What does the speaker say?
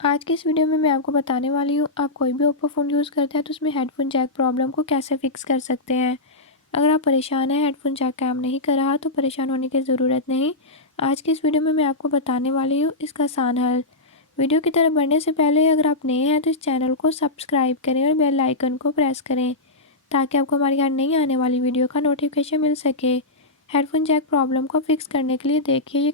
आज की इस वीडियो में मैं आपको बताने वाली हूँ, आप कोई भी ओप्पो फ़ोन यूज़ करते हैं तो उसमें हेडफ़ोन जैक प्रॉब्लम को कैसे फ़िक्स कर सकते हैं। अगर आप परेशान हैं, हेडफ़ोन जैक काम नहीं कर रहा तो परेशान होने की ज़रूरत नहीं। आज की इस वीडियो में मैं आपको बताने वाली हूँ इसका आसान हल। वीडियो की तरफ बढ़ने से पहले अगर आप नए हैं तो इस चैनल को सब्सक्राइब करें और बेल आइकन को प्रेस करें, ताकि आपको हमारी हर नई आने वाली वीडियो का नोटिफिकेशन मिल सके। हेडफ़ोन जैक प्रॉब्लम को फ़िक्स करने के लिए देखिए ये